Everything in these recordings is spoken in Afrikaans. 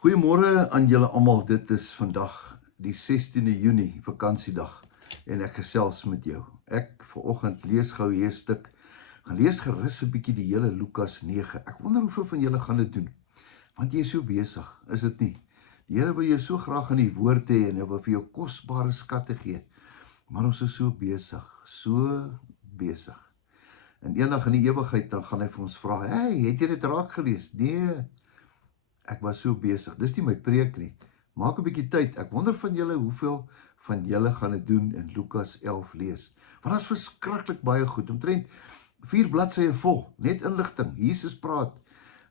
Goeiemôre aan julle almal. Dit is vandag die 16de Junie, vakansiedag, en ek gesels met jou. Ek vanoggend lees gou hier 'n stuk. Gaan lees gerus 'n bietjie die hele Lukas 9. Ek wonder hoeveel van julle gaan dit doen. Want jy is so besig, is dit nie? Die Here wil jou so graag in die woord hê en hy wil vir jou kosbare skatte gee. Maar ons is so besig. En eendag in die ewigheid dan gaan hy vir ons vra, "Hey, het jy dit raak gelees?" Nee. Ek was so besig, dis nie my preek nie. Maak 'n bietjie tyd, ek wonder van julle hoeveel van julle gaan dit doen in Lukas 11 lees. Want dat is verskriklik baie goed, omtrent 4 bladsye vol, net inligting. Jesus praat,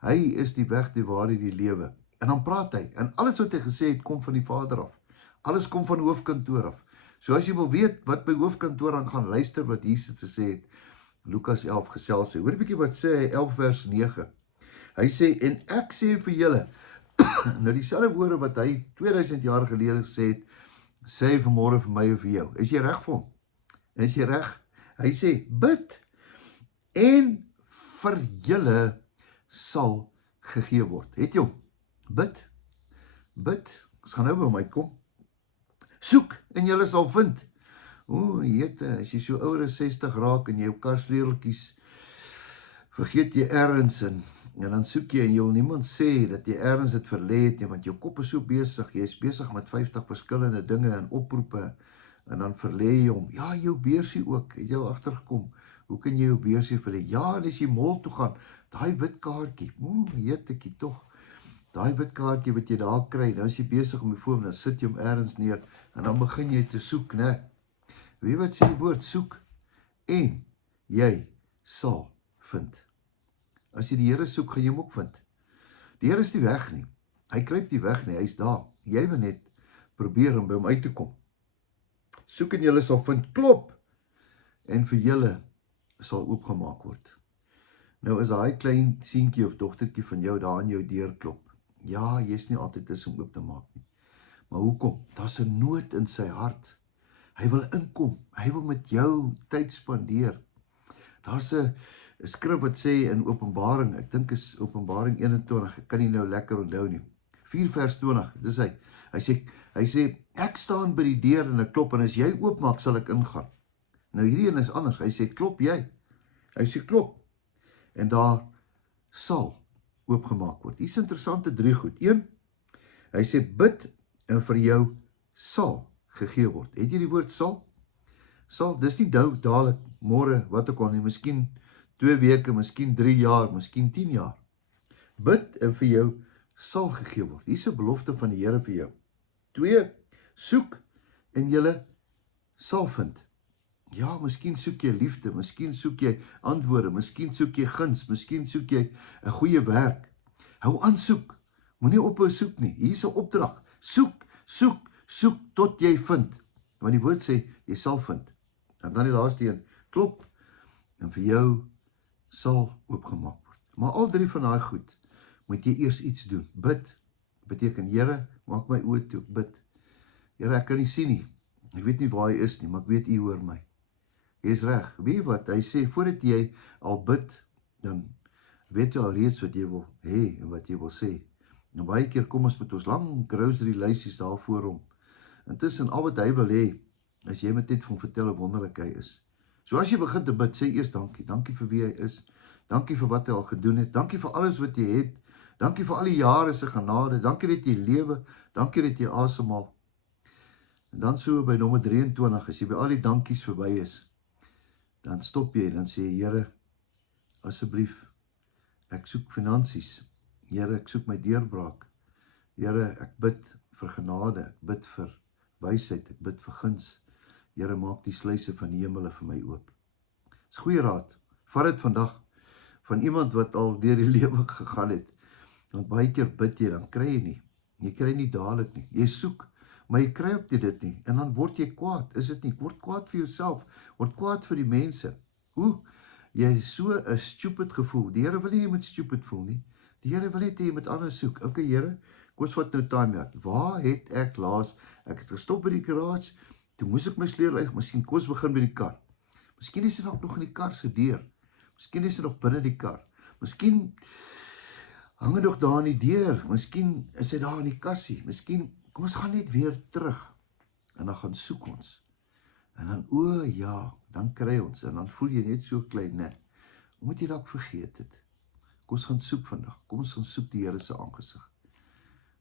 hy is die weg, die waarheid, die lewe. En dan praat hy, en alles wat hy gesê het, kom van die Vader af. Alles kom van hoofkantoor af. So as jy wil weet wat by hoofkantoor aan gaan, luister wat Jesus gesê het. Lukas 11 gesels hy. Hoor 'n bietjie wat sê hy, 11 vers 9. Hy sê, en ek sê vir julle, nou dieselfde woorde wat hy 2000 jaar gelede gesê het, sê hy vanmôre vir my en vir jou. Is jy reg vir hom? Is jy reg? Hy sê, bid, en vir julle sal gegee word. Het jy hom? Bid, ons gaan nou by hom uitkom. Soek, en julle sal vind. O, jete, as jy so ouer as 60 raak, en jou karsleuteltjies vergeet jy ergens in, en dan soek jy en jy wil niemand sê dat jy ergens het verlê het nie, want jou kop is so besig, jy is besig met 50 verskillende dinge en oproepe, en dan verlê jy hom. Ja, jou beursie ook, het jy al agtergekom, hoe kan jy jou beursie verlê? Ja, en as jy mall toe gaan, daai wit kaartjie, jetetjie tog, daai wit kaartjie wat jy daar kry, nou is jy besig om die foon, dan sit jy hom ergens neer, en dan begin jy te soek, né? Weet wat sê die woord, soek, en jy sal vind. As jy die Here soek, gaan jy hom ook vind. Die Here is nie weg nie. Hy kruip nie weg nie, hy is daar. Jy moet net probeer om by hom uit te kom. Soek en julle sal vind, klop, en vir julle sal oopgemaak word. Nou is daai klein seentjie of dogtertjie van jou daar aan jou deur klop. Ja, jy is nie altyd tuis om oop te maak nie. Maar hoekom? Daar's 'n nood in sy hart. Hy wil inkom, hy wil met jou tyd spandeer. Daar's 'n skrif wat sê in Openbaring, ek dink is Openbaring 21, ek kan nie nou lekker onthou nie, 4 vers 20, dis hy sê, ek staan by die deur en ek klop, en as jy oopmaak, sal ek ingaan. Nou hierdie een is anders, hy sê, klop jy, hy sê, klop, en daar sal oopgemaak word. Hier is interessante 3 goed. 1, hy sê, bid, en vir jou sal gegee word. Het jy die woord sal? Sal, dis nie dadelijk, môre, wat ook al nie, miskien 2 weke, miskien 3 jaar, miskien 10 jaar. Bid en vir jou sal gegee word. Hier is 'n belofte van die Here vir jou. 2, soek en julle sal vind. Ja, miskien soek jy liefde, miskien soek jy antwoorde, miskien soek jy guns, miskien soek jy 'n goeie werk. Hou aan soek, moenie ophou soek nie. Hier is 'n opdrag. Soek tot jy vind. Want die woord sê, jy sal vind. En dan die laaste een, klop en vir jou sal oopgemaak word. Maar al 3 van daai goed, moet jy eers iets doen. Bid, beteken, Here, maak my oë toe, bid. Here, ek kan nie sien nie, ek weet nie waar hy is nie, maar ek weet u hoor my. Jy is reg, weet wat, hy sê, voordat jy al bid, dan weet jy al reeds wat jy wil hê, en wat jy wil sê. Nou baie keer kom ons met ons lang grocery lysies daar voor hom. Intussen al wat hy wil hê, as jy met net van vertel hoe wonderlik hy is. So as jy begin te bid, sê eers dankie. Dankie vir wie hy is. Dankie vir wat hy al gedoen het. Dankie vir alles wat jy het. Dankie vir al die jare se genade. Dankie dat jy lewe. Dankie dat jy asemhaal. En dan so by nommer 23, as jy by al die dankies verby is, dan stop jy en dan sê jy, Here, asseblief, ek soek finansies. Here, ek soek my deurbraak. Here, ek bid vir genade. Ek bid vir wysheid. Ek bid vir guns. Here, maak die sluise van die hemele vir my oop. Dis goeie raad. Vat dit vandag van iemand wat al deur die lewe gegaan het. Want baie keer bid jy, dan kry jy nie. Jy kry nie dadelik nie. Jy soek, maar jy kry ook dit nie. En dan word jy kwaad, is dit nie? Word kwaad vir jouself, word kwaad vir die mense. Hoe? Jy is so 'n stupid gevoel. Die Here wil nie jy moet stupid voel nie. Die Here wil net hê jy moet anders soek. Okay, Here, kom ons vat nou time uit. Waar het ek laas? Ek het gestop by die garage. Toe moes ek my sleutel uit, miskien kom ons begin by die kar. Miskien is dit nog in die kar se deur. Miskien is dit nog binne die kar. Miskien hang hy nog daar in die deur, miskien is hy daar in die kassie, miskien, kom ons gaan net weer terug, en dan gaan soek ons, en dan, o ja, dan kry ons, en dan voel jy net so klein, net, moet jy dalk vergeet het, kom ons gaan soek vandag, kom ons gaan soek die Here se aangesig,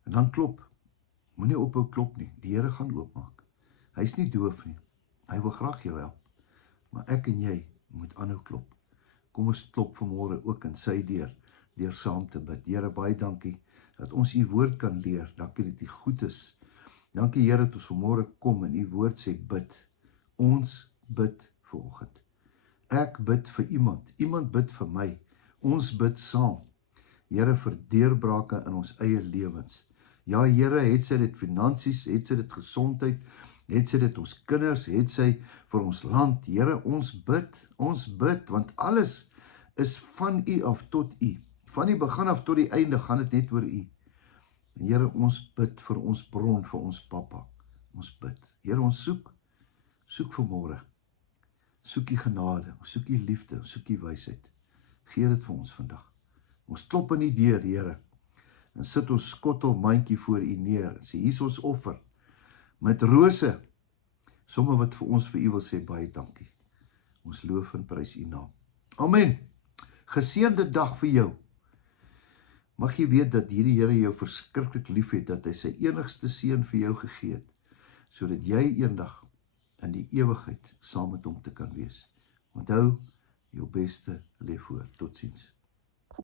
en dan klop, moenie ophou klop nie, die Here gaan oopmaak, hy is nie doof nie, hy wil graag jou help, maar ek en jy moet aanhou klop, kom ons klop vanmôre ook in sy deur saam te bid. Here, baie dankie, dat ons u woord kan leer, dankie dat u goed is, dankie Here, dat ons vanmôre kom en u woord sê bid, ons bid vanoggend, ek bid vir iemand bid vir my, ons bid saam, Here, vir deurbrake in ons eie lewens, ja Here, het sy dit finansies, het sy dit gesondheid, het sy dit ons kinders, het sy vir ons land, Here, ons bid, want alles is van u af tot u, van die begin af tot die einde gaan dit net oor u, en Here, ons bid vir ons bron, vir ons Papa, ons bid, Here, ons soek vanmôre, soek die genade, soek die liefde, soek die wysheid, gee dit vir ons vandag, ons klop in die deur, Here, en sit ons skottelmandjie voor u neer, en sê, hier is ons offer, met rose, somme wat vir ons vir u wil sê, baie dankie, ons loof en prys u naam, amen, geseënde dag vir jou, mag jy weet dat hierdie Here jou verskriklik lief het, dat hy sy enigste seun vir jou gegee het, sodat jy eendag in die ewigheid saam met hom te kan wees. Onthou, jou beste lê voor. Totsiens.